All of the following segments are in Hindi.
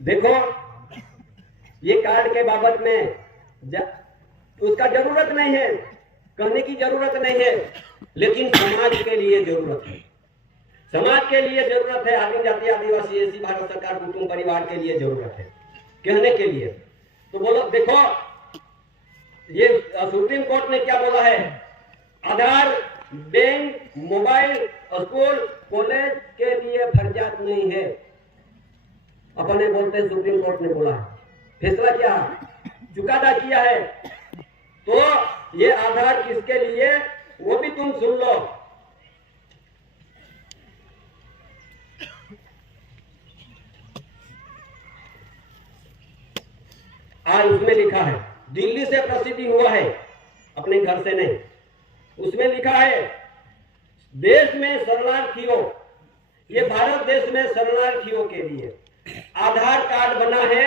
देखो ये कार्ड के बाबत में उसका जरूरत नहीं है, कहने की जरूरत नहीं है, लेकिन समाज के लिए जरूरत है। समाज के लिए जरूरत है, आदिम जाति आदिवासी एसी भारत सरकार कुटुंब परिवार के लिए जरूरत है कहने के लिए। तो बोलो देखो ये सुप्रीम कोर्ट ने क्या बोला है, आधार बैंक मोबाइल स्कूल कॉलेज के लिए फर्जियात नहीं है। अपने बोलते हैं सुप्रीम कोर्ट ने बोला है, फैसला क्या चुकादा किया है। तो ये आधार किसके लिए वो भी तुम सुन लो। आज उसमें लिखा है, दिल्ली से प्रसिद्धि हुआ है, अपने घर से नहीं। उसमें लिखा है देश में शरणार्थियों, ये भारत देश में शरणार्थियों के लिए आधार कार्ड बना है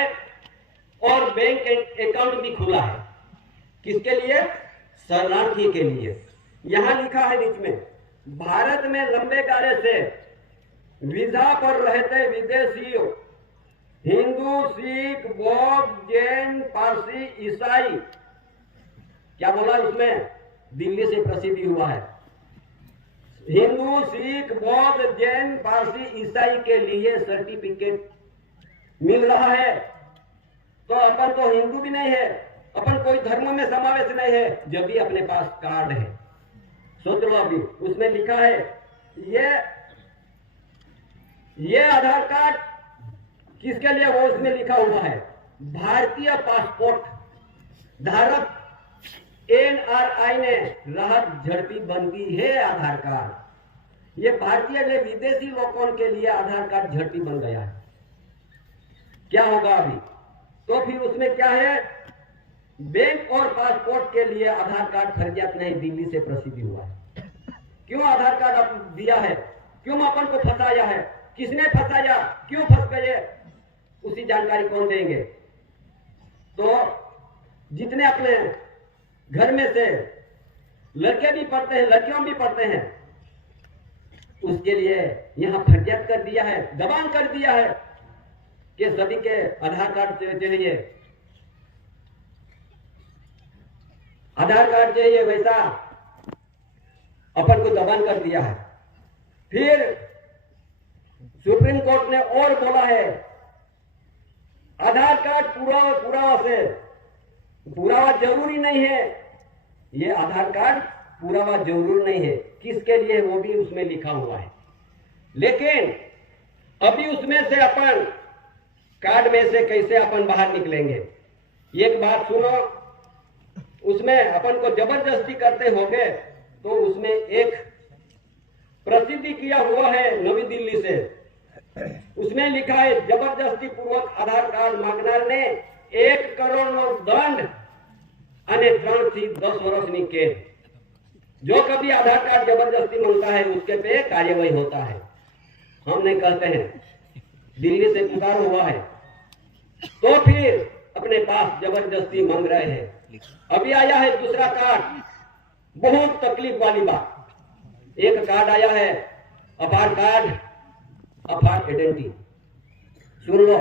और बैंक अकाउंट भी खुला है। किसके लिए? शरणार्थी के लिए। यहां लिखा है बीच में, भारत में लंबे गाड़े से वीजा पर रहते विदेशियों हिंदू सिख बौद्ध जैन पारसी ईसाई, क्या बोला उसमें, दिल्ली से प्रसिद्धि हुआ है, हिंदू सिख बौद्ध जैन पारसी ईसाई के लिए सर्टिफिकेट मिल रहा है। तो अपन तो हिंदू भी नहीं है, अपन कोई धर्म में समावेश नहीं है, जब भी अपने पास कार्ड है। सोच लो अभी उसमें लिखा है ये आधार कार्ड किसके लिए, वो उसमें लिखा हुआ है भारतीय पासपोर्ट धारक एनआरआई ने राहत झड़पी बंदी है आधार कार्ड। ये भारतीय ले विदेशी लोगों के लिए आधार कार्ड झड़पी बन गया है। क्या होगा अभी? तो फिर उसमें क्या है, बैंक और पासपोर्ट के लिए आधार कार्ड फर्जियात नहीं, दिल्ली से प्रसिद्धि हुआ है। क्यों आधार कार्ड आप दिया है, क्यों अपन को फंसाया है, किसने फंसाया, क्यों फंस गए, उसी जानकारी कौन देंगे। तो जितने अपने घर में से लड़के भी पढ़ते हैं लड़कियों भी पढ़ते हैं, उसके लिए यहां फर्जियात कर दिया है, दबान कर दिया है कि सभी के आधार कार्ड चाहिए, आधार कार्ड चाहिए, वैसा अपन को दबान कर दिया है। फिर सुप्रीम कोर्ट ने और बोला है आधार कार्ड पुरावा जरूरी नहीं है, ये आधार कार्ड पुरावा जरूरी नहीं है, किसके लिए वो भी उसमें लिखा हुआ है। लेकिन अभी उसमें से अपन कार्ड में से कैसे अपन बाहर निकलेंगे, एक बात सुनो, उसमें अपन को जबरदस्ती करते होंगे। तो उसमें एक प्रसिद्धि किया हुआ है नवी दिल्ली से, उसमें लिखा है जबरदस्ती पूर्वक आधार कार्ड मांगनार ने 1 करोड़ નો દંડ અને 3 થી 10 વર્ષની કેદ। जो कभी आधार कार्ड जबरदस्ती मांगता है उसके पे कार्यवाही होता है। हम नहीं कहते हैं, दिल्ली से पुकार हुआ है, तो फिर अपने पास जबरदस्ती मांग रहे हैं। अभी आया है दूसरा कार्ड, बहुत तकलीफ वाली बात। एक कार्ड आया है अपार कार्ड, अपार आइडेंटिटी, सुन लो,